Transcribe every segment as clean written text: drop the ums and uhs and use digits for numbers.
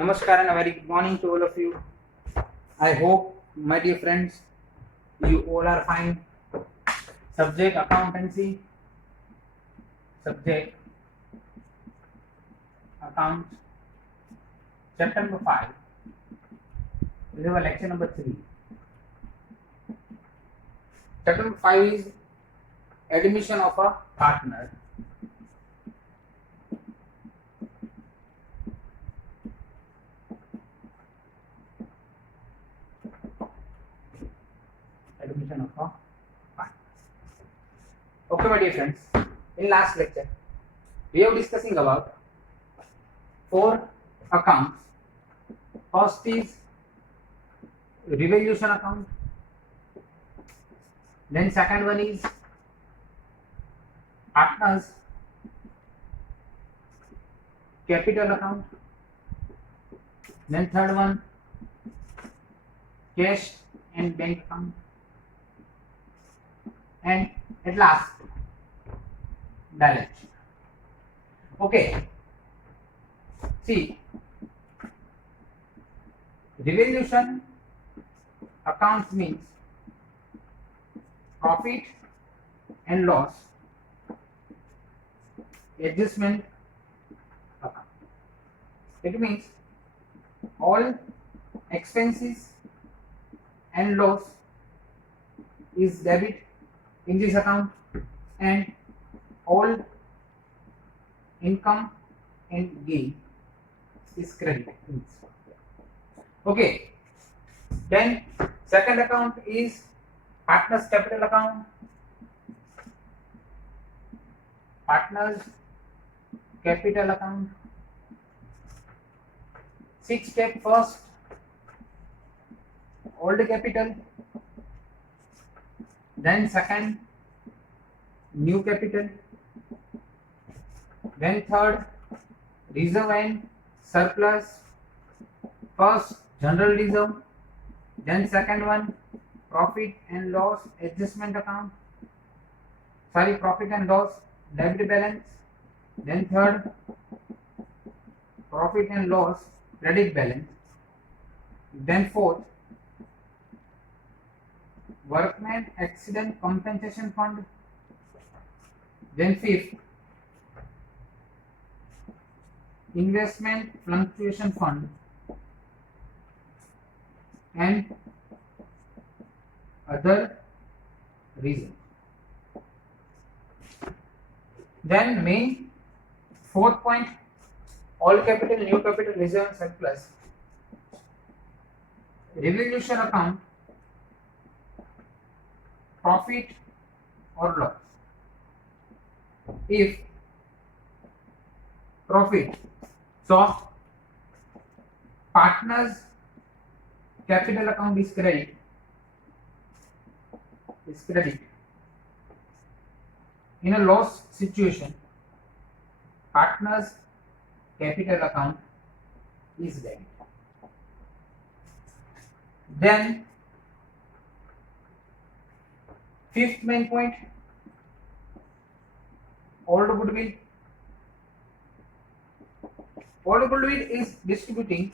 Namaskar and a very good morning to all of you. I hope, my dear friends, you all are fine. Subject accountancy, subject accounts, chapter number 5. This is our lecture number 3. Chapter number 5 is admission of a partner. Admission of a partner. Okay, my dear friends, in last lecture, we are discussing about 4 accounts. First is revaluation account. Then second one is partners capital account. Then third one cash and bank account. And at last balance sheet. Okay. See, revaluation accounts means profit and loss adjustment account. It means all expenses and loss is debit in this account and all income and gain is credit in this account. Okay. Then second account is partners capital account. Partners capital account. 6 step. First, old capital. Then second, new capital. Then third, reserve and surplus. First, general reserve. Then second one, profit and loss adjustment account. Profit and loss debit balance. Then third, profit and loss credit balance. Then fourth, workman accident compensation fund. Then fifth, investment fluctuation fund. And other reasons. Then main fourth point, all capital, new capital, reserve and surplus. Revaluation account, profit or loss. If profit, so partners capital account is credit. In a loss situation, partners capital account is debit. Then fifth main point, old goodwill. Old goodwill is distributing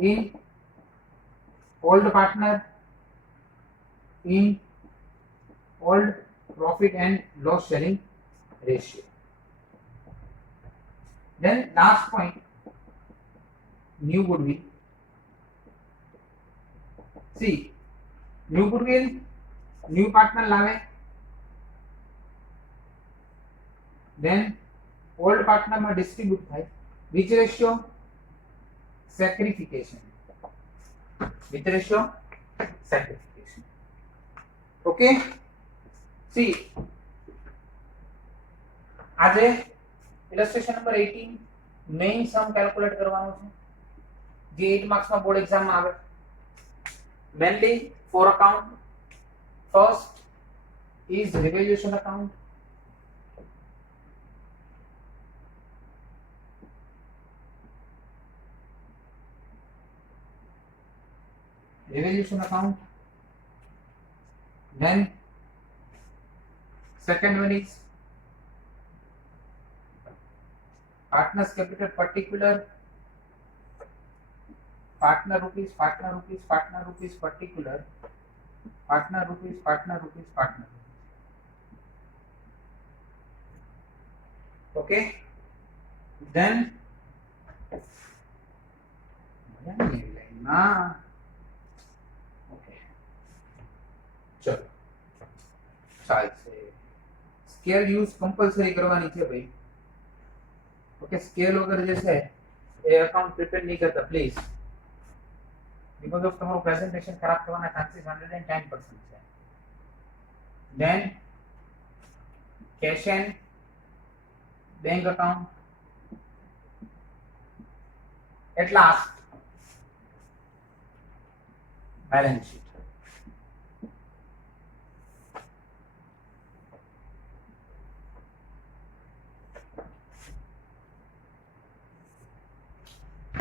in old partner, in old profit and loss sharing ratio. Then last point, new goodwill. See, new goodwill, new partner lave, then old partner ma distribute થાય. Which ratio? Sacrification. Which ratio? Sacrification. Okay. See, આજે illustration number 18 main sum calculate કરવાનો છે જે 8 માર્ક્સ માં board exam માં આવે. Mainly for account. First is revaluation account. Revaluation account. Then second one is partners capital particular, partner rupees, partner rupees, partner rupees particular, partner rupees, partner rupees, partner. Okay, then okay, चलो चालશે. Scale use compulsory करवानी છે ભાઈ. Okay, scale वगैरह જે છે એ account prepare નહીં કરતા પ્લીઝ, बिकॉज ऑफ તમારું પ્રેઝન્ટેશન ખરાબ થવાના ચાન્સીસ 110% છે. Then cash and bank account at last balance sheet.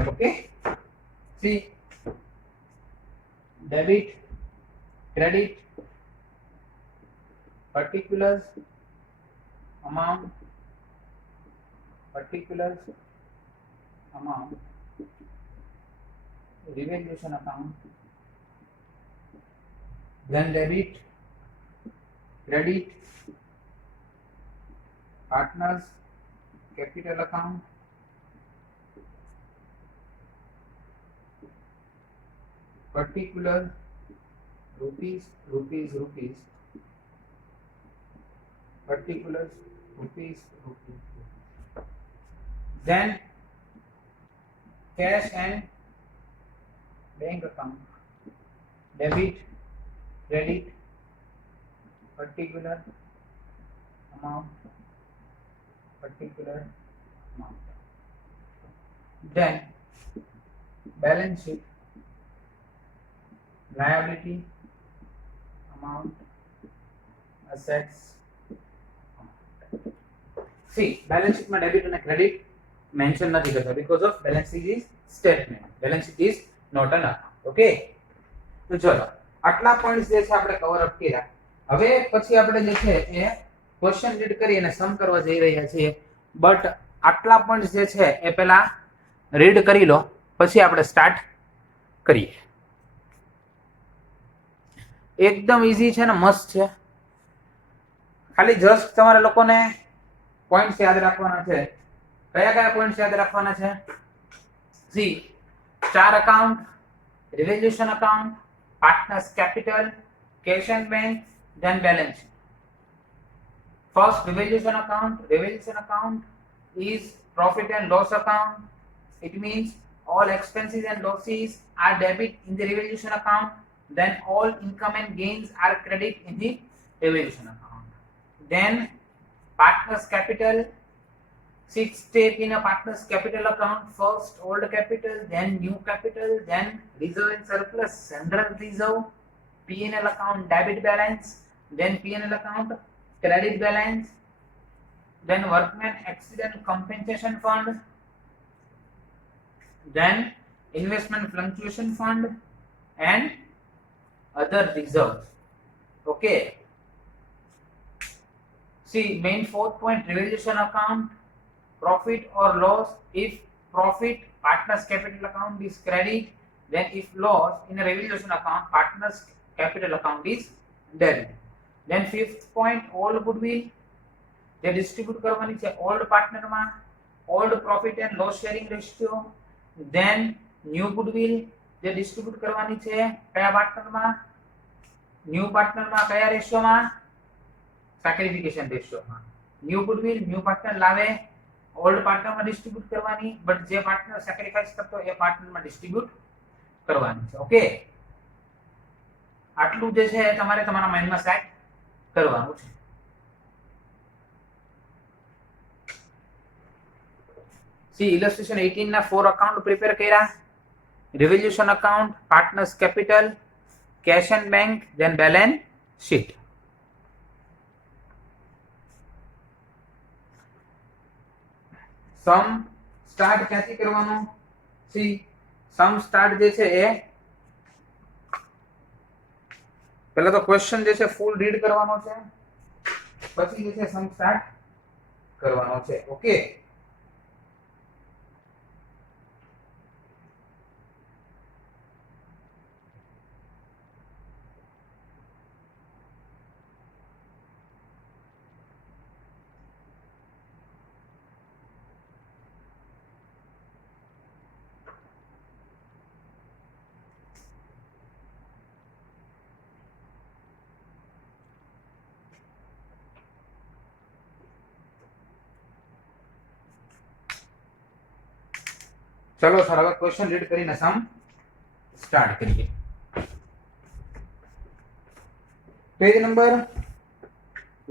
Okay, see debit credit particulars amount, particulars amount, revaluation account, then debit credit, partners capital account, particular rupees, rupees, rupees, particulars rupees, rupees. Then cash and bank account, debit credit, particular amount, particular amount. Then balance sheet, liability amount, assets. See, balance sheet में debit and credit mention નથી કરતા because of balance sheet is statement, balance sheet is not an account. Okay, તો ચલો આટલા પોઈન્ટ્સ જે છે આપણે cover up કર્યા. હવે પછી આપણે જે છે એ ક્વેશ્ચન રીડ કરી અને સમ કરવા જઈ રહ્યા છીએ, બટ આટલા પોઈન્ટ્સ જે છે એ પહેલા રીડ કરી લો પછી આપણે સ્ટાર્ટ કરીએ. એકદમ ઈઝી છે ને, મસ્ત છે. ખાલી જસ્ટ તમારે લોકોને पॉइंट्स याद रखवाना है. कया कया पॉइंट्स याद रखवाना है? See, 4 account, revaluation account, partners capital, cash and bank, then balance sheet. First revaluation account. Revaluation account is profit and loss account. It means all expenses and losses are debit in the revaluation account, then all income and gains are credit in the revaluation account. Then partners capital, 6 step in a partners capital account. First old capital, then new capital, then reserve and surplus, central reserve, P&L account debit balance, then P&L account credit balance, then workman accident compensation fund, then investment fluctuation fund and other reserves. Okay, see, main fourth point, revaluation account, profit or loss. If profit, partners capital account is credit, then if loss in a revaluation account, partners capital account is debit. Then fifth point, all goodwill જે distribute કરવાની છે old partner માં, old profit and loss sharing ratio. Then new goodwill જે distribute કરવાની છે કયા પાર્ટનર માં, new partner માં કયા રેશિયો માં, sacrification ratio માં. ન્યુ ગુડવિલ ન્યુ પાર્ટનર લાવે, ઓલ્ડ પાર્ટનર માં ડિસ્ટ્રીબ્યુટ કરવાની, બટ જે પાર્ટનર સેક્રિફાઈસ કરતો એ પાર્ટનર માં ડિસ્ટ્રીબ્યુટ કરવાની છે. ઓકે, આટલું જે છે તમારે તમારા માઇન્ડમાં સેટ કરવાનું છે. સી, ઇલસ્ટ્રેશન 18 ના 4 અકાઉન્ટ પ્રિપેર કર્યા. Revolution account, partners capital, cash and bank, then balance sheet. સમ સ્ટાર્ટ ક્યાંથી કરવાનો? સી, સમ સ્ટાર્ટ જે છે એ પહેલા તો ક્વેશ્ચન જે છે ફૂલ રીડ કરવાનો છે, પછી જે છે સમ સ્ટાર્ટ કરવાનો છે. ઓકે, चलो सर હવે ક્વેશ્ચન રીડ કરીને સમ સ્ટાર્ટ કરીએ. પેજ નંબર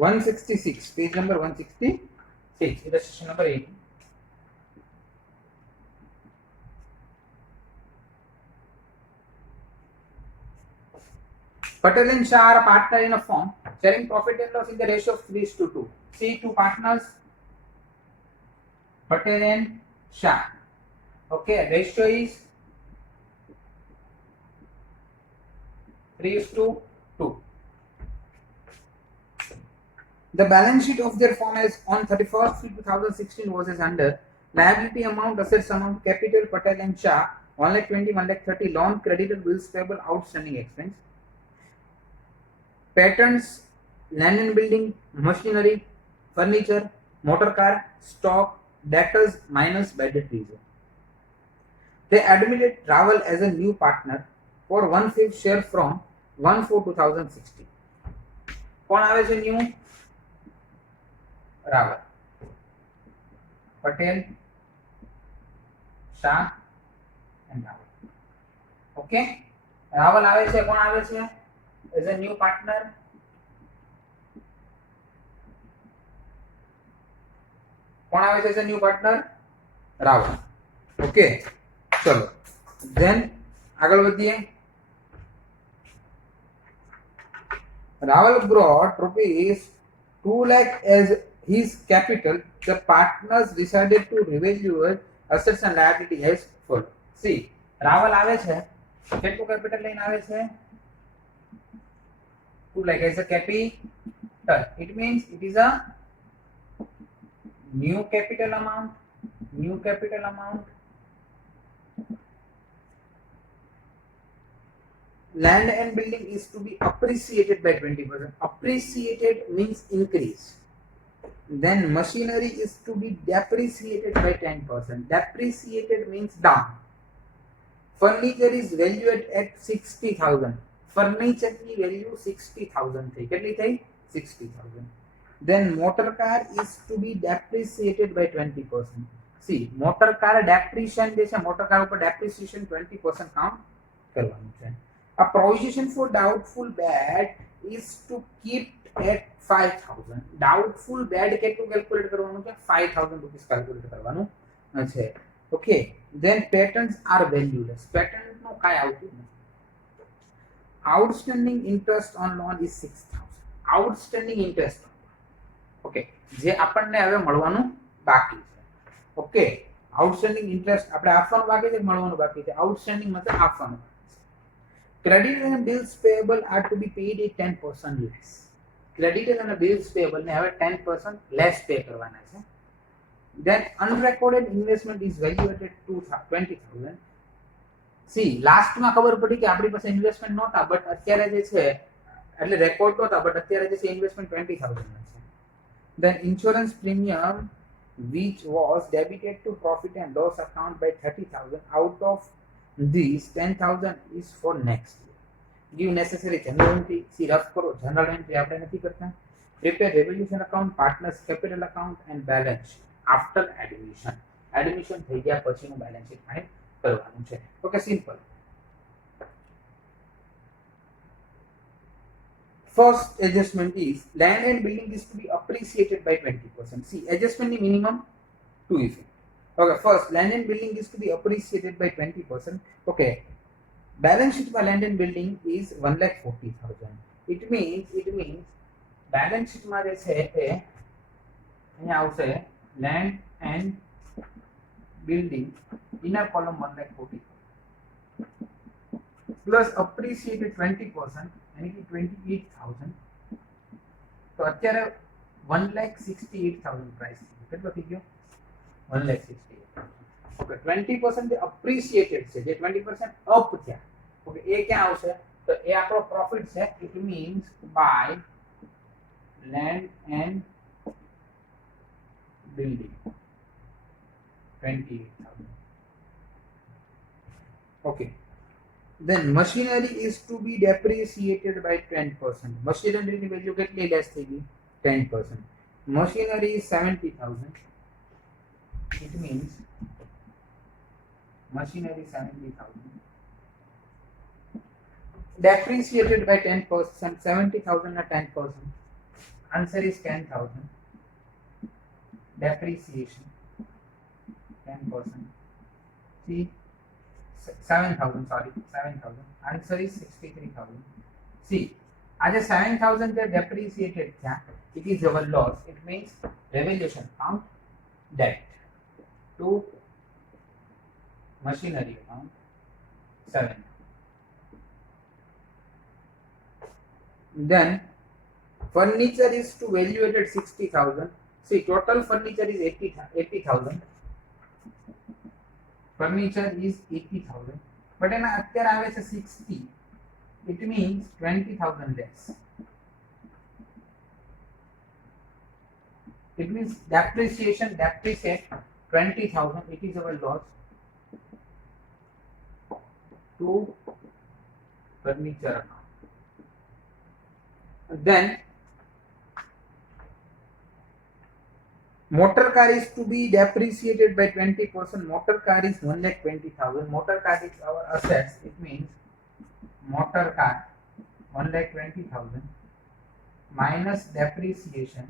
166, પેજ નંબર 166, ઇલસ્ટ્રેશન નંબર 8. Patel and Shah are a partner in a firm, sharing profit and loss in the ratio of 3:2. See, two partners, Patel and Shah. Okay, ratio is 3:2. The balance sheet of their firm as on 31st 2016 was as under: liability amount, assets amount, capital Patel and Shah 1,20,000, 1,30,000, loan, creditor, bills payable, outstanding expense, patents, land and building, machinery, furniture, motor car, stock, debtors minus bad debt reserve. They admitted Raval as a new partner for 1/5 share from 1/4/2016. कौन आवे छे न्यू? रावल, पटेल, शाह एंड रावल. ओके, रावल आवे छे, कौन आवे छे as a new partner? कौन आवे छे as a new partner? Raval. Okay, चलो देन આગળ વધીએ. Raval brought rupees 2 lakh as his capital. The partners decided to revalue assets and liability as follows. See, Raval આવે છે, કેટલું કેપિટલ લઈને આવે છે? 2 lakh as a capital. It means it is a new capital amount. New capital amount. Land and building is to be appreciated by 20%. Appreciated means increase. Then machinery is to be depreciated by 10%. Depreciated means down. Furniture is valued at 60,000. Furniture की value 60,000 थी. कितनी थी? 60,000. Then motor car is to be depreciated by 20%. See, motor car depreciation जैसे motor car ऊपर depreciation 20% काउंट करवाना है. A provision for doubtful bad is to keep at 5,000. Doubtful bad કેટલું કેલ્ક્યુલેટ કરવાનું છે? 5,000 રૂપીસ કેલ્ક્યુલેટ કરવાનું છે. Okay, then patents are valueless. patent નું કાઈ આવતું નથી. Outstanding interest on loan is 6,000. Outstanding interest. Okay, જે આપણને હવે મળવાનું બાકી છે. ઓકે, outstanding interest આપણે આપવાનું બાકી છે, મળવાનું બાકી છે. outstanding મતલબ આપવાનું. Credit and bills payable are to be paid at 10% less. Credit and bills payable ને હવે 10% less pay કરવાના છે. Then unrecorded investment is valued at 20,000. See, last માં ખબર પડી કે આપણી પાસે ઇન્વેસ્ટમેન્ટ નહોતા, બટ અત્યારે જે છે એટલે રેકોર્ડ નહોતા, બટ અત્યારે જે છે ઇન્વેસ્ટમેન્ટ 20,000 છે. Then insurance premium which was debited to profit and loss account by 30,000, out of these 10,000 is for next year. Give necessary general entry. See, rough करो, general entry આપણે નથી કરતા. Prepare revaluation account, partners capital account and balance sheet after admission. Admission થઈ ગયા પછીનું balance sheet file કરવાનું છે. Okay, simple. First adjustment is land and building is to be appreciated by 20%. See, adjustment ની minimum 2 effect. Okay, first land and building is to be appreciated by 20%. Okay, balance sheet by land and building is 1,40,000. It means balance sheet માં જે છે એ અહીંયા આવશે land and building inner column 1,40,000 plus appreciated 20% यानी कि 28,000. તો અત્યારે 1,68,000 પ્રાઇસ છે. કેટલો થઈ ગયો? 1,68,000. ઓકે, 20% જે અપ્રિશિએટેડ છે, જે 20% અપ થયા, ઓકે, એ ક્યાં આવશે? તો એ આપણો પ્રોફિટ છે. It means by land and building 28,000. Okay, then machinery is to be depreciated by 10%. machinery ની વેલ્યુ કેટલી લેસ થઈ ગઈ? 10%. machinery is 70,000. It means machinery 70,000, depreciated by 10%, 70,000 at 10%, answer is 10,000, depreciation 10%, see 7,000, sorry 7,000, answer is 63,000. see આજે 7,000 they depreciated થયા, it is our loss, it means revaluation account debt to machinery account 7. Then furniture is to valuated 60,000. See total furniture is 80,000. Furniture is 80,000. But એના અત્યારે આવે છે 60. It means 20,000 less. It means depreciate 20,000. It is our loss to furniture account. Then motor car is to be depreciated by 20%. Motor car is 1,20,000. Motor car is our assets. It means motor car 1,20,000 minus depreciation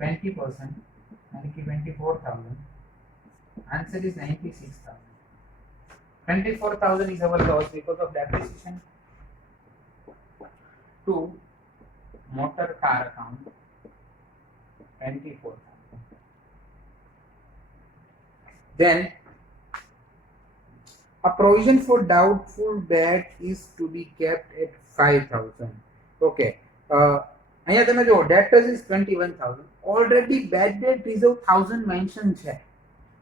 20%, and 24,000. Answer is 96,000. 24,000 is our loss because of depreciation to motor car account 24,000. Then a provision for doubtful debt is to be kept at 5,000. Okay. અહીંયા તમે જો debtors is 21,000. Already bad debt reserve 1,000 mentioned છે.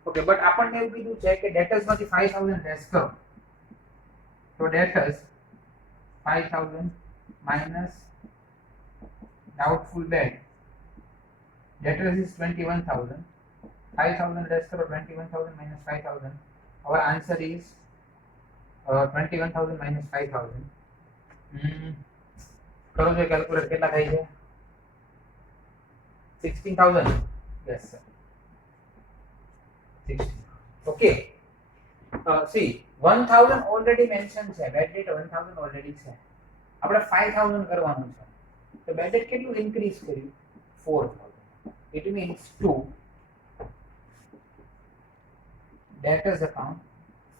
Okay, but આપણને એવું કીધું છે કે debtors માંથી 5,000 less કરો. So debtors 5,000 minus doubtful debt. Debtors is 21,000. 5,000 less karo, 21,000 minus 5,000. Our answer is 21,000 minus 5,000. करो जो कैलकुलेट कितना થાય છે 16,000. Yes sir, 16. Okay. See 1,000 already mentioned છે, bad debt 1,000 already છે, આપણે 5,000 કરવાનું છે, તો bad debt કેટલું ઇન્ક્રીઝ કર્યું 4,000. It means to debtors account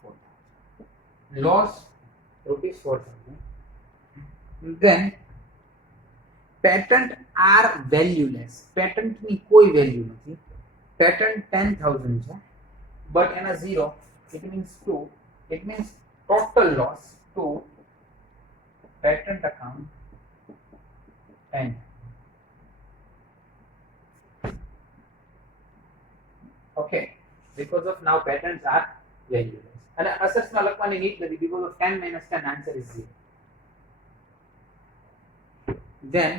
4,000, loss rupees 4,000. Then patent are valueless. Patent ની કોઈ value નથી. Patent 10,000 છે, but in a 0 it means 2. It means total loss to patent account 10. Okay, because of now patents are valueless. And assets માં લખવાની need નથી, because of 10 minus 10 answer is 0. Then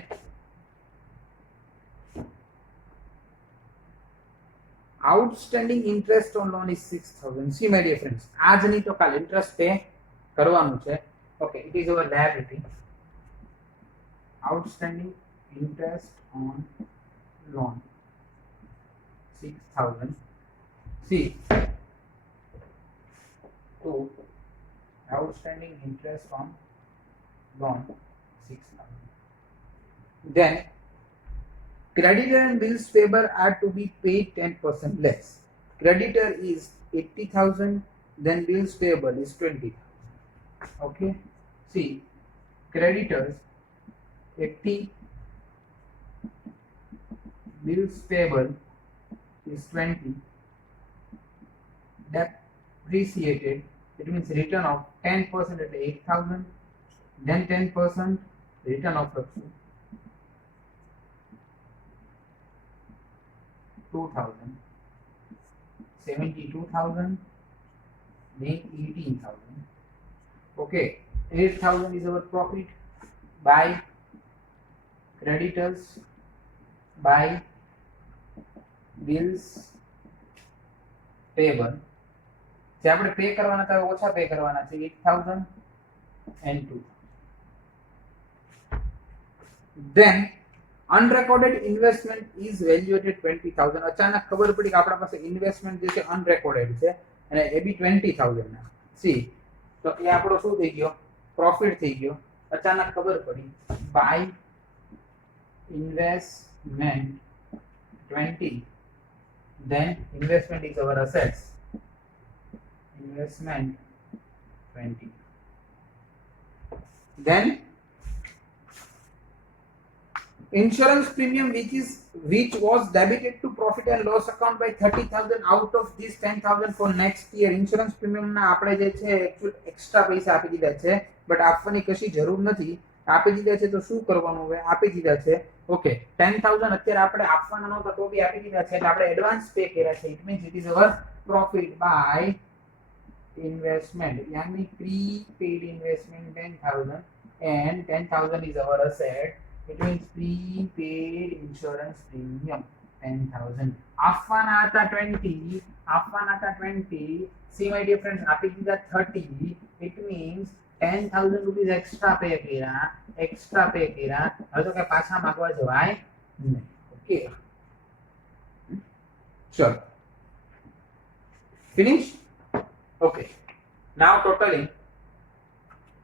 outstanding interest on loan is 6,000. See my dear friends, આજ નહીં તો કાલ interest pay કરવાનું છે. Okay, it is our liability. Outstanding interest on loan 6,000. See, to outstanding interest on loan 6,000. Then creditor and bills payable are to be paid 10% less. Creditor is 80,000, then bills payable is 20,000. Okay, see creditors 80, bills payable is 20, depreciated, it means return of 10% at 8,000, then 10% return of 2,000, 72,000, then 18,000. Okay, 8,000 is our profit by creditors, by bills payable. જે આપણે પે કરવાના હતા ઓછા પે કરવાના છે 8,000 and 2,000. Then unrecorded investment is valuated 20,000. અચાનક ખબર પડી કે આપણા પાસે ઇન્વેસ્ટમેન્ટ જે છે અનરેકોર્ડેડ છે અને એ બી 20,000 ના. સી તો એ આપણો શું થઈ ગયો? પ્રોફિટ થઈ ગયો. અચાનક ખબર પડી by investment 20, then investment is our assets. Investment 20. Then insurance premium which was debited to profit and loss account by 30,000 out of this 10,000 for next year. Insurance premium ના આપણે જે છે એક્ચ્યુઅલ એક્સ્ટ્રા પૈસા આપી દીધા છે બટ આપવાની કશી જરૂર નથી. આપી દીધા છે તો શું કરવાનું? હવે આપી દીધા છે. ઓકે 10,000 અત્યારે આપણે આપવાના નહોતા તો બી આપી દીધા છે એટલે આપણે એડવાન્સ પે કર્યા છે. It means it is our profit by investment. यानी prepaid investment 10,000 and 10,000 is our asset. It means prepaid insurance premium 10,000. આપવાના હતા 20, આપવાના હતા 20. See my dear friends, આપી દીધા 30. It means 10,000 rupees extra pay કર્યા, extra pay કર્યા. હવે તો કે પાછા માંગવા જવાય નહીં. ઓકે ચલો ફિનિશ. Okay. Now totaling.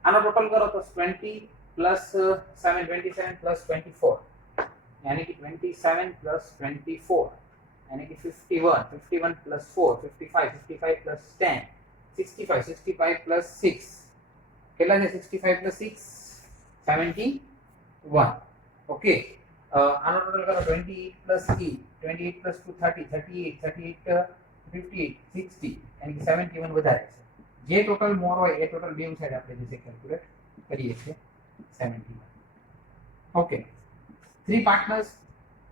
आना टोटल करो तो 20 plus 7, 27 plus 24. यानी कि 27 plus 24. यानी कि 51. 51 plus 4. 55. 55 plus 10. 65. 65 plus 6. कितना है 65 plus 6? 71. Okay. आना टोटल करो 28 plus 8. 28 plus 2 30. 38. 38 58 60 यानी कि 71 વધારે છે. જે ટોટલ મોર હોય એ ટોટલ બેવ સાઈડ આપણે જે કેલ્ક્યુલેટ કરીએ છીએ 71. Okay 3 partners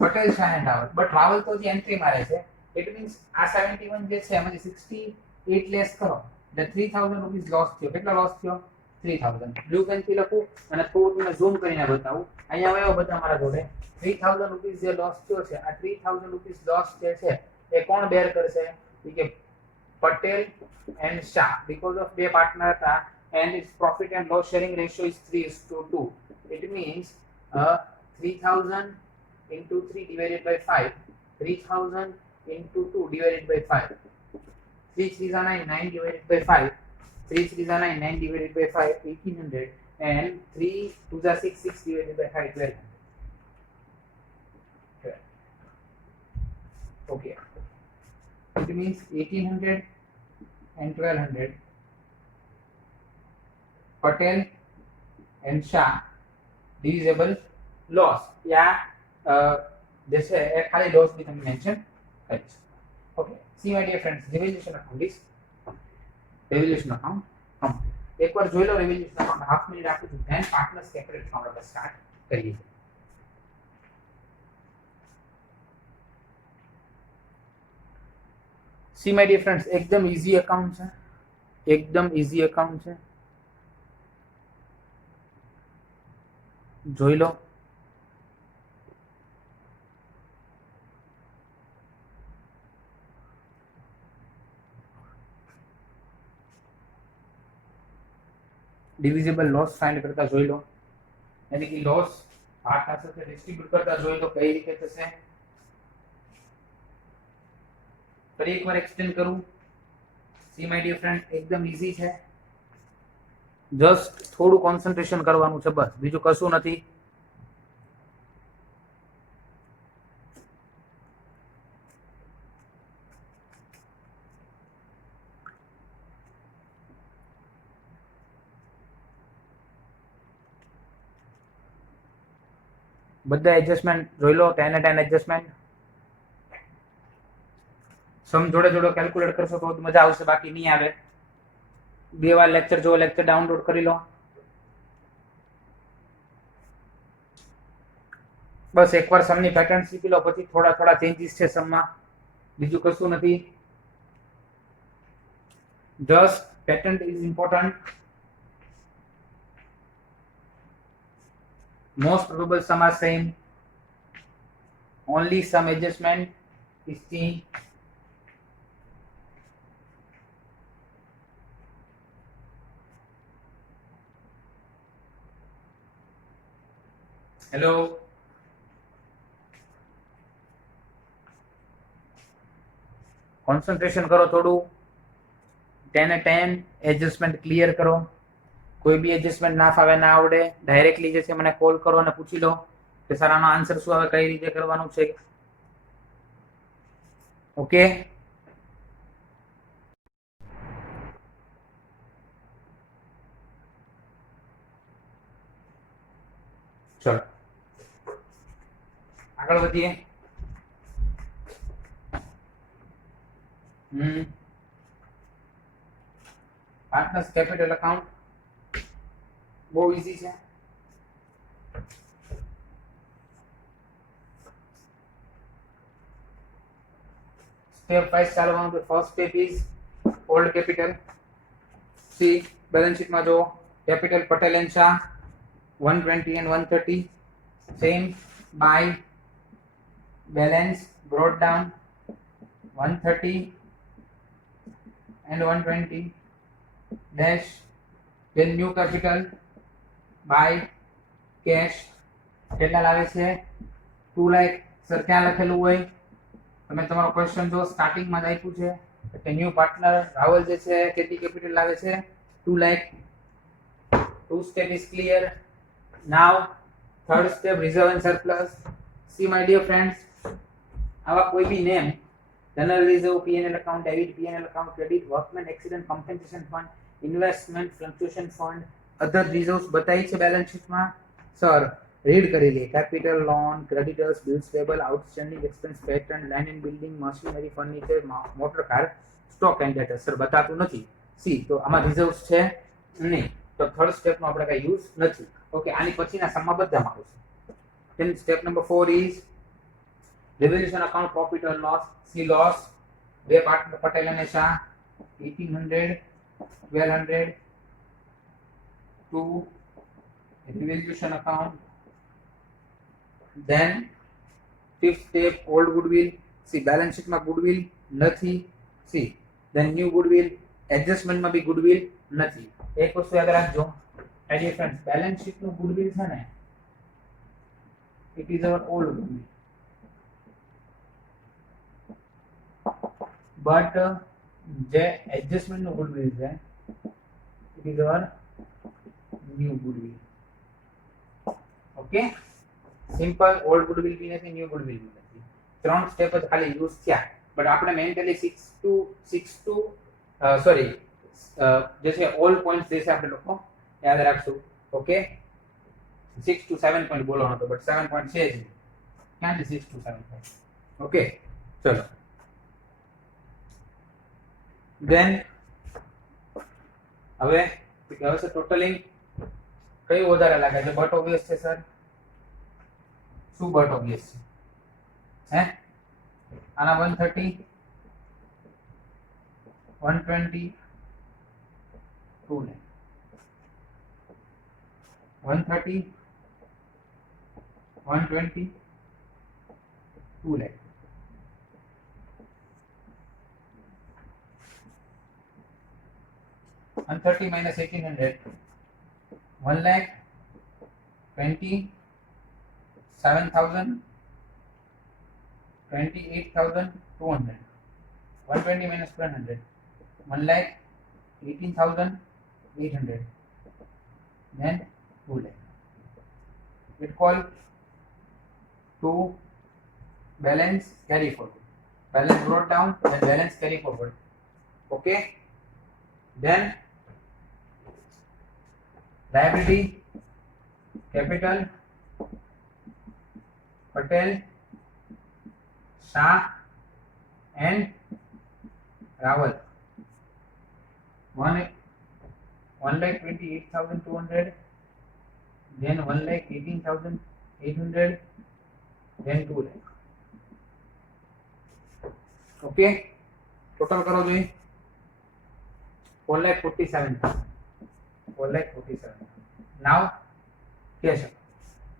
Patel Shah and Raval but Raval તો જે એન્ટ્રી મારે છે ઇટ મીન્સ આ 71 જે છે એમાંથી 68 લેસ કરો એટલે 3000 રૂપીસ લોસ થયો. કેટલા લોસ થયો? 3000. બ્લુ પેન થી લખું અને થોડું તમને ઝૂમ કરીને બતાવું. અહીંયા આવ્યો બધા મારા જોડે 3000 રૂપીસ જે લોસ થયો છે આ 3000 રૂપીસ લોસ જે છે એ કોણ બેર કરશે? કે Patel and Shah because of their partner and its profit and loss sharing ratio is 3:2. It means 3,000 into 3 divided by 5. 3,000 into 2 divided by 5. 3 3s are 9, 9 divided by 5. 3 3s are 9, 9 divided by 5, 1800 and 3 2s are 6, 6 divided by 5, 1200. Okay. It means 1800 and 1200 Patel and Shah divisible loss. या जैसे खाली loss भी तुम mention करिए. Okay. See my dear friends, revaluation account is revaluation account. हम एक बार જોઈ લો revaluation account half minute આપું છું then partners capital account આપણે start કરીએ. सी माय डियर फ्रेंड्स एकदम इजी अकाउंट है, एकदम इजी अकाउंट है. જોઈ લો डिविजिबल लॉस फाइंड करता જોઈ લો यानी कि लॉस ભાગના સાથે ડિસ્ટ્રીબ્યુટ કરતા જોઈ લો કઈ રીતે થશે. ફરી એકવાર એક્સપ્લેન કરું. સી માય ડિયર ફ્રેન્ડ એકદમ ઈઝી છે. જસ્ટ થોડું કોન્સન્ટ્રેશન કરવાનું છે બસ, બીજું કશું નથી. બધા એડજસ્ટમેન્ટ જોઈ લો 10 અને 10 એડજસ્ટમેન્ટ. સમ જોડે જોડે કેલ્ક્યુલેટ કરશો તો મજા આવશે, બાકી નહીં આવે. બે વાર લેક્ચર જો લેક્ચર ડાઉનલોડ કરી લો. બસ એકવાર સમની પેટર્ન શીખી લો પછી થોડા થોડા ચેન્જીસ છે સમમાં, બીજું કશું નથી. Just pattern is important. most probable sum are same, only some adjustment is changed. Hello. Concentration કરો થોડું, 10 એ 10 એડજસ્ટમેન્ટ ક્લિયર કરો. કોઈ બી એડજસ્ટમેન્ટ ના ફાવે ના આવડે ડાયરેક્ટલી જે છે મને કોલ કરો અને પૂછી લો કે સર આનો આન્સર શું આવે, કઈ રીતે કરવાનું છે. ઓકે, ચલો આગળ વધીએ. પાર્ટનર્સ કેપિટલ અકાઉન્ટ બહુ ઈઝી છે. સ્ટેપ વાઇઝ ચાલવાનું. First step is old capital. C balance શીટમાં જો કેપિટલ પટેલ એન્ડ શાહ 120 and 130 same by balance brought down 130 and 120 dash then new capital by cash કેટલા લાવે છે 2 લાખ. સર ક્યાં લખેલું હોય તમે તમારો ક્વેશ્ચન જો સ્ટાર્ટિંગમાં જ આપ્યું છે કે ન્યુ પાર્ટનર રાવલ જે છે કેટલી કેપિટલ લાવે છે 2 લાખ. 2 step is clear. Now third step reserve and surplus. See my dear friends, આવા કોઈ બી name general reserve, P&L account, debit P&L account, credit workman accident compensation fund, investment fluctuation fund, other reserves बताई છે બેલેન્સ શીટમાં. Sir read કરી લે. Capital loan, creditors, bills payable, outstanding expense, patent, land and building, machinery, furniture, motor car, stock and debtor. Sir બતાતું નથી. સી તો આમાં રિઝર્વ્સ છે નહીં, તો થર્ડ સ્ટેપનો આપણે કઈ યુઝ નથી. ઓકે, આની પછીના સમમાં બધામાં આવશે. then step number 4 is revaluation account profit or loss. See loss બે પાર્ટનર પટેલ અને શાહ 1800 1200 to revaluation account. then fifth step old goodwill. See balance sheet માં goodwill નથી. see then new goodwill. adjustment માં બી goodwill નથી. એક વસ્તુ યાદ રાખજો dear friends, balance sheet નું goodwill છે ને it is our old goodwill, but જે adjustment નું goodwill છે it is our new goodwill. okay, simple. old goodwill બી નથી, new goodwill બી નથી. ત્રણ સ્ટેપ જ ખાલી યુઝ થયા. બટ આપણે મેન્ટલી 6 to સોરી જે છે ઓલ પોઈન્ટ્સ જે છે આપણે લોકો યાદ રાખશું. ઓકે, 6 to 7 પોઈન્ટ બોલવાનો હતો બટ 7 પોઈન્ટ છે જ ક્યાંથી 6 to 7 પોઈન્ટ. ઓકે ચલો then હવે હવે છે ટોટલિંગ. કઈ વધારે લાગે છે? બટ ઓબ્વિયસ છે સર. શું બટ ઓબ્વિયસ છે? હે આના 130 120 2 ને 130 120 2 lakh. and 30 minus 1800 1 lakh 27,000 28,200. 120 minus 100 1 lakh 18,800. then 2 lakh. it called to balance carry forward. Balance brought down and balance carry forward. Okay, then liability capital Patel, Shah and Rawal. 1,28,200, then 1,18,800, then 2 lakh. Okay, total करो जी 4,47,000. 4,47,000. Now cash.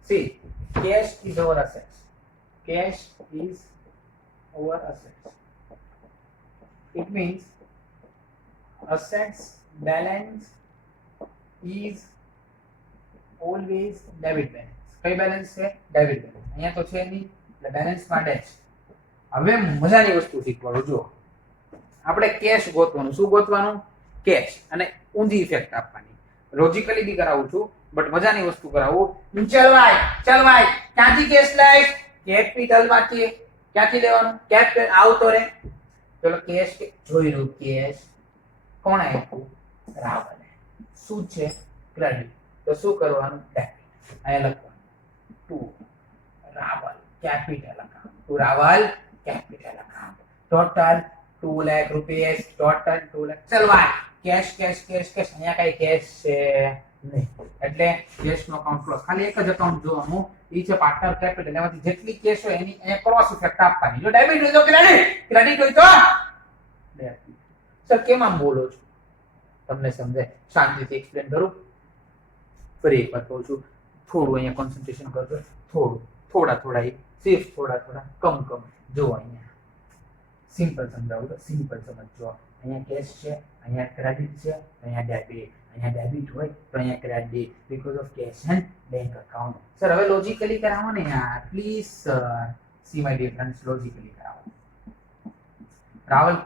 See, cash is our assets. Cash is our assets. It means assets balance is always debit balance. કઈ બેલેન્સ છે? Debit balance. અહીંયા તો છે નહીં એટલે બેલેન્સ માં ડેશ. હવે મજાની વસ્તુ શીખવાડું જો. આપણે કેશ ગોતવાનું. શું ગોતવાનું? કેશ. અને ઊંધી ઇફેક્ટ આપવાની. લોજિકલી બી કરાવું છું બટ મજાની વસ્તુ કરાવું. ચલ ભાઈ ક્યાંથી કેશ લાઈશ? કેપિટલ માંથી. ક્યાંથી લેવાનું? કેપિટલ આવતો રે. ચલો કેશ જોઈ લો. કેશ કોણ આપ્યું? રાવલે. શું છે? ક્રેડિટ. તો શું કરવાનું? ડેબિટ. અહીંયા લખવાનું to Raval capital account. To Raval capital account. Total 2 lakh રૂપિયા. ટોટલ 2 લાખ. ચલ ભાઈ કેશ કેશ કેશ કેશ. અહીંયા કઈ કેશ છે નહીં એટલે કેશ નો અકાઉન્ટ ક્લોઝ. ખાલી એક જ અકાઉન્ટ જોવાનું. ઈ છે પાર્ટનર કેપિટલ. એમાંથી જેટલી કેશ હોય એની અહીંયા ક્રોસ ઇફેક્ટ આપવાની. જો ડેબિટ હોય તો ક્રેડિટ, ક્રેડિટ હોય તો ડેબિટ. સર કેમ આમ બોલો છો? તમને સમજાય? શાંતિથી એક્સપ્લેન કરું. ફરી એકવાર કહું છું. થોડું અહીંયા કોન્સન્ટ્રેશન કરજો. થોડા સિર્ફ થોડા કમ જો અહીંયા સિમ્પલ સમજાવું તો સિમ્પલ સમજજો. અહીંયા કેશ છે, અહીંયા ક્રેડિટ છે, અહીંયા ડેબિટ. અહીંયા ડેબિટ હોય તો અહીંયા credit because of cash and bank account. Sir હવે લોજિકલી કરાવો ને યાર please sir. See my dear friends logically કરાવો. રાવલ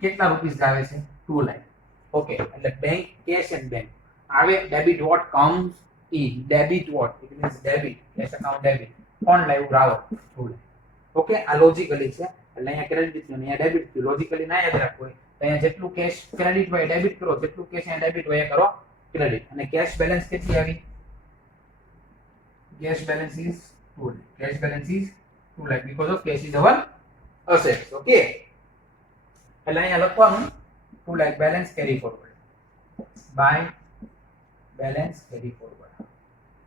કેટલા રૂપીસ આવે છે? 2 લાખ. ઓકે એટલે બેંક કેશ એન્ડ બેંક આવે. Debit what comes in. Debit what it means debit. Cash account debit. કોણ લાવ્યું? રાવલ. 2 લાખ. ઓકે આ લોજિકલી છે. એટલે અહીંયા ક્રેડિટ થયું અહીંયા ડેબિટ થયું. લોજિકલી ના યાદ રાખવું હોય તો અહીંયા જેટલું કેશ ક્રેડિટ હોય ડેબિટ કરો, જેટલું કેશ અહીંયા ડેબિટ હોય કરો ક્રેડિટ. અને કેશ બેલેન્સ કેટલી આવી? Cash balance is 2 lakh. Cash balance is 2 lakh because of cash is our assets. Okay એટલે અહીંયા લખવાનું 2 lakh balance carry forward by balance carry forward.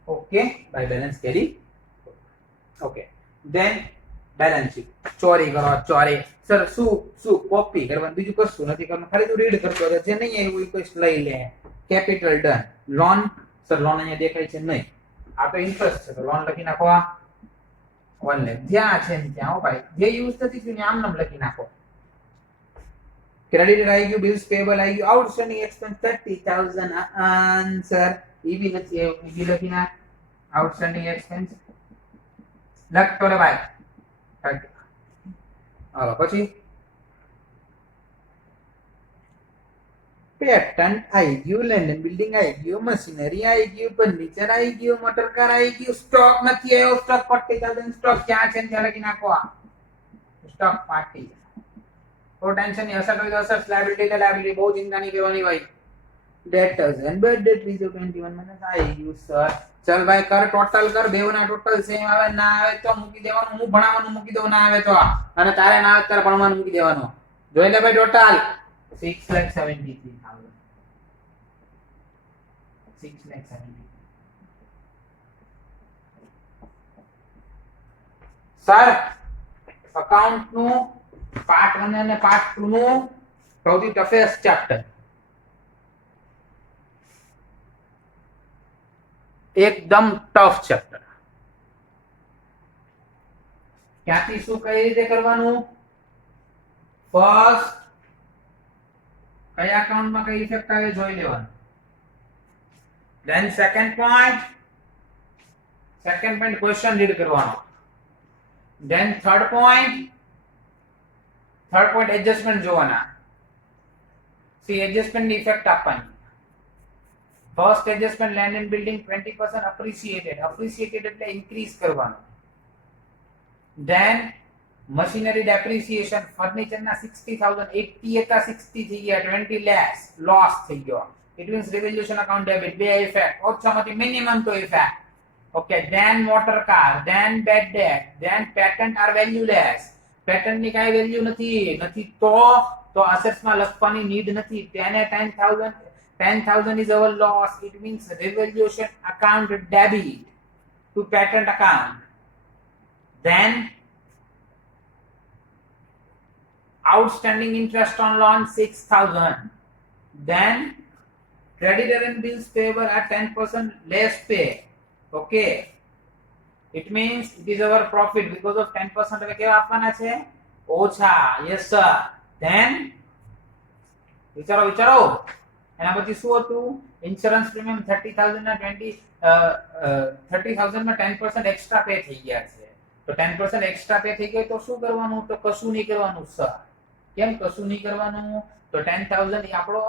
Okay by balance carry. Okay then balance sheet. ચોરી કરો ચોરી. સર શું કોપી કરવાનું? બીજું કશું નથી કરવાનું. ખાલી તું રીડ કરતો રહે. જે નહીં આવ્યું કોઈ લઈ લે. Capital done. Loan. Sir loan અહીંયા દેખાય છે નહીં. આ તો ઇન્ટરેસ્ટ છે તો લોન લખી નાખો. આ 1 લાખ જ્યાં છે ને ત્યાં. ભાઈ જે યુઝ નથી થયું આમ નામ લખી નાખો. ક્રેડિટ આવી ગયું, બિલ્સ પેએબલ આવી ગયું, આઉટસ્ટેન્ડિંગ એક્સપેન્સ 30,000 આન્સર. ઈબી નથી આવ્યું. ઈબી લખી નાખ. આઉટસ્ટેન્ડિંગ એક્સપેન્સ લખતો રે ભાઈ. હાલો પછી પેટન્ટ આવી ગયું, લેન્ડ એન્ડ બિલ્ડિંગ આવી ગયું, મશીનરી આવી ગયું, ફર્નિચર આવી ગયું, મોટર કાર આવી ગયું. સ્ટોક નથી આવ્યો. સ્ટોક 40,000 સ્ટોક ક્યાં છે ત્યાં લખી નાખો. સ્ટોક 40. કો ટેન્શન ની અસર હોય તો અસર. લાયબિલિટી તો લાયબિલિટી. બહુ ચિંતા નહીં કરવાની ભાઈ. Debtors and bad debt reserve 21 minus આવી ગયું સર. ચલ ભાઈ કર ટોટલ કર. બેવના ટોટલ સેમ આવે. ના આવે તો મૂકી દેવાનું. હું ભણાવવાનું મૂકી દઉં. ના આવે તો અને તારે ના આવે તારે ભણવાનું મૂકી દેવાનું. જોઈ લે ભાઈ ટોટલ 6,73,000. 6,73,000. સર અકાઉન્ટ નું પાર્ટ 1 અને પાર્ટ 2 નું સૌથી ટફેસ્ટ ચેપ્ટર. એકદમ ટફ ચેપ્ટર. ક્યાંથી શું કઈ રીતે કરવાનું? ફર્સ્ટ કયા અકાઉન્ટમાં કઈ ઇફેક્ટ આવે જોઈ લેવાનું. Then second point question read કરવાનો. ધેન થર્ડ પોઈન્ટ એડજસ્ટમેન્ટ જોવાના. સી એડજસ્ટમેન્ટ ની ઇફેક્ટ આપવાની. First adjustment land and building 20% appreciated એટલે ઇન્ક્રીઝ કરવાનું. Then machinery depreciation. ફર્નિચર ના 60,000 80 હતા 60 થઈ ગયા 20 lakhs લોસ થઈ ગયો. It means revaluation account debit. બે ઇફેક્ટ. ઓછામાંથી મિનિમમ તો effect. Okay then motor car. Then bad debt. Then patent are valueless. Patent ની કાઈ વેલ્યુ નથી તો અસેટ્સ માં લખવાની નીડ નથી. તેને 10,000 is our loss. It means revaluation account debit to patent account. Then outstanding interest on loan 6,000. Then creditor and bills payable are 10% less pay. Okay. It means it is our profit because of 10% હવે કેવા આપવાના છે? ઓછા. Yes sir. Then વિચારો એના પછી શું હતું? ઇન્સ્યોરન્સ પ્રીમિયમ 30,000 ના 30,000 માં 10% એક્સ્ટ્રા પે થઈ ગયા છે. તો 10% એક્સ્ટ્રા પે થઈ ગયો તો શું કરવાનું? તો કશું નહીં કરવાનું સર. કેમ કશું નહીં કરવાનું? તો 10,000 એ આપણો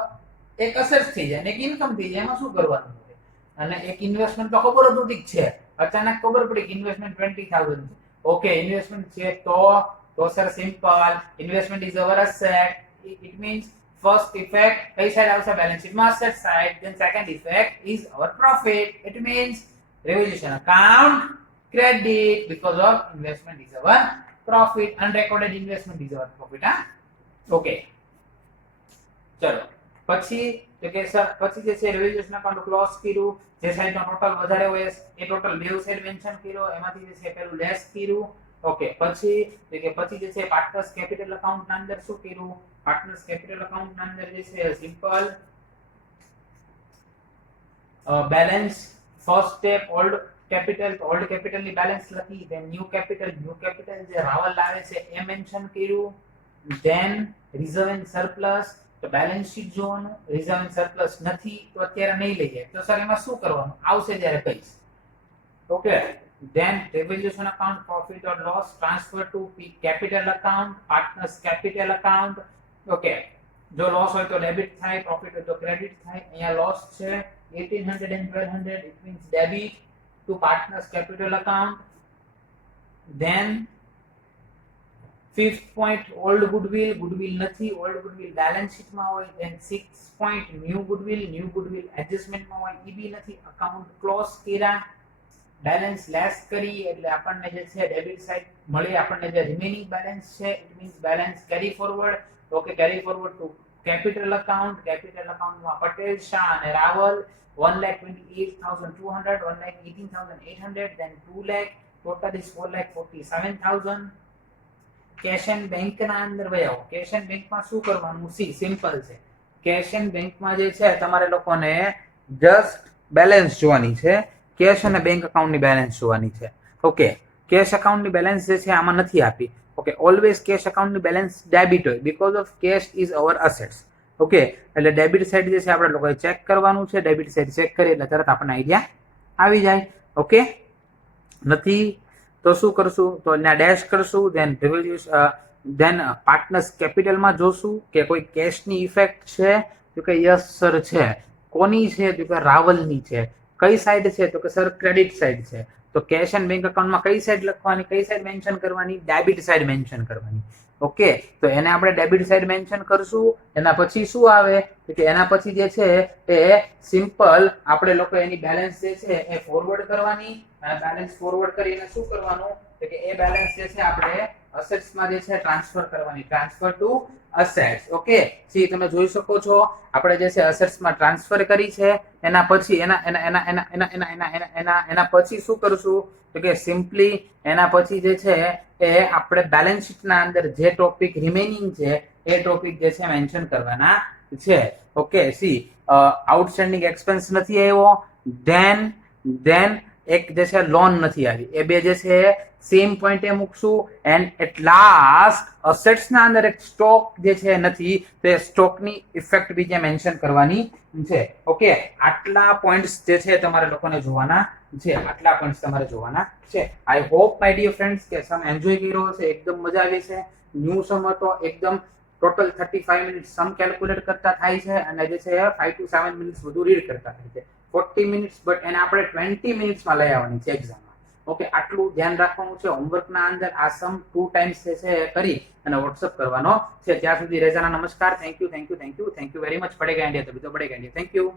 એક અસેટ થઈ જાય ને એક ઇન્કમ થઈ જાય, એમાં શું કરવાનું છે? અને એક ઇન્વેસ્ટમેન્ટ તો ખબર હતું ઠીક છે, અચાનક ખબર પડી કે ઇન્વેસ્ટમેન્ટ 20,000 છે. ઓકે, ઇન્વેસ્ટમેન્ટ છે તો sir simple, investment is our asset. It means first effect કઈ સાઈડ આવશે? બેલેન્સ શીટમાં asset side. Than second effect is our profit. It means revaluation account credit because of investment is our profit. Unrecorded investment is our profit. Okay, ચલો પછી તો કે સર પછી જે છે revaluation account ક્લોઝ કર્યું, જે સાઈડ નો ટોટલ વધારે હોય એ ટોટલ બેવ સાઈડ મેન્શન કર્યો, એમાંથી જે છે પેલું લેસ કર્યું. ઓકે, પછી તો કે પછી જે છે પાર્ટનર્સ કેપિટલ અકાઉન્ટ ના અંદર શું કર્યું? પાર્ટનર્સ કેપિટલ અકાઉન્ટ ના અંદર જે છે simple balance first step old capital ની બેલેન્સ લખી, ધેન ન્યુ કેપિટલ જે રાવલ લાવે છે એ મેન્શન કર્યું, ધેન રિઝર્વ એન્ડ સરપ્લસ. તો બેલેન્સ શીટ જોવાનું, રિઝર્વ એન્ડ સરપ્લસ નથી તો અત્યારે નહીં લઈએ, તો સર એમાં શું કરવાનું આવશે જ્યારે કહીશ. Okay, then revaluation account profit or loss transfer to capital account, partners capital account. Okay, જો લોસ હોય તો ડેબિટ થાય, પ્રોફિટ હોય તો ક્રેડિટ થાય. અહીંયા લોસ છે 1800 and 1200, it means debit to partners capital account. Then fifth point old goodwill નથી, old goodwill balance sheet માં હોય. then sixth point new goodwill adjustment માં હોય, એ બી નથી. account close કર્યા, બેલેન્સ લેસ કરી એટલે આપણને જે છે ડેબિટ સાઈડ મળી, આપણને જે રિમેનિંગ બેલેન્સ છે it means balance carry forward. Okay, carry forward to capital account માં પટેલ, શાહ અને Raval. 1,28,200, 1,18,800, then 2 lakh, total is 4,47,000. Cash and bank ના અંદર વયો. કેશ એન્ડ બેંક માં શું કરવાનું? સી સિમ્પલ છે. કેશ એન્ડ બેંક માં જે છે તમારે લોકોને જસ્ટ બેલેન્સ જોવાની છે, કેશ અને બેંક અકાઉન્ટ ની બેલેન્સ જોવાની છે. ઓકે, કેશ અકાઉન્ટ ની બેલેન્સ જે છે આમાં નથી આપી. ઓકે, ઓલવેઝ કેશ અકાઉન્ટ ની બેલેન્સ ડેબિટ હોય because of cash is our assets. Okay, એટલે ડેબિટ સાઈડ જે છે આપણે લોકોએ ચેક કરવાનું છે. ડેબિટ સાઈડ ચેક કરીએ એટલે તરત આપણને આઈડિયા આવી જાય. ઓકે, નથી તો શું કરશું? તો અહીંયા ડેશ કરશું, then revaluation, then partners capital માં જોશું કે કોઈ કેશ ની ઇફેક્ટ છે, તો કે યસ સર છે. કોની છે? તો કે રાવલની છે. કઈ સાઈડ છે? તો કે સર ક્રેડિટ સાઈડ છે. તો કેશ એન્ડ બેંક અકાઉન્ટમાં કઈ સાઈડ લખવાની, કઈ સાઈડ મેન્શન કરવાની? ડેબિટ સાઈડ મેન્શન કરવાની. ઓકે, તો એને આપણે ડેબિટ સાઈડ મેન્શન કરશું. એના પછી શું આવે? તો કે એના પછી જે છે એ સિમ્પલ આપણે લોકો એની બેલેન્સ જે છે એ ફોરવર્ડ કરવાની. અને બેલેન્સ ફોરવર્ડ કરીને શું કરવાનું? તો કે એ બેલેન્સ જે છે આપણે અસેટ્સ માં જે છે ટ્રાન્સફર કરવાની, transfer two assets. Okay, C તમે જોઈ શકો છો આપણે જે છે અસેટ્સ માં ટ્રાન્સફર કરી છે. એના પછી એના પછી શું કરશું? તો કે સિમ્પલી એના પછી જે છે એ આપણે બેલેન્સ શીટ ના અંદર જે ટોપિક રિમેનિંગ છે એ ટોપિક જે છે મેન્શન કરવાના છે. ઓકે, સી આઉટસ્ટેન્ડિંગ એક્સપેન્સ નથી આવ્યો, ધેન એક જે છે લોન નથી આવી. એ બે જે છે સેમ પોઈન્ટે મૂકશું. એન્ડ એટ લાસ્ટ અસેટ્સ ના અંદર એક સ્ટોક જે છે નથી, તો એ સ્ટોકની ઇફેક્ટ બી જે મેન્શન કરવાની છે. ઓકે, આટલા પોઈન્ટ્સ જે છે તમારે લોકોને જોવાના છે, આટલા પોઈન્ટ્સ તમારે જોવાના છે. I hope my dear friends કે સમ એન્જોય કર્યો હશે, એકદમ મજા આવી છે. ન્યૂ સમ હતો, એકદમ ટોટલ 35 મિનિટ્સ સમ કેલ્ક્યુલેટ કરતા થાય છે અને જે છે 5 to 7 મિનિટ્સ વધુ રીડ કરતા થાય છે. 40 મિનિટ્સ બટ એને આપણે 20 મિનિટ્સમાં લઈ આવવાની છે એક્ઝામમાં. ઓકે, આટલું ધ્યાન રાખવાનું છે. હોમવર્કના અંદર આ સમ 2 ટાઈમ્સ જે છે કરી અને વોટ્સઅપ કરવાનો છે. ત્યાં સુધી રેઝાના નમસ્કાર. Thank you very much. પડેગા ઇન્ડિયા, તभी तो बढ़ेगा इंडिया. Thank you.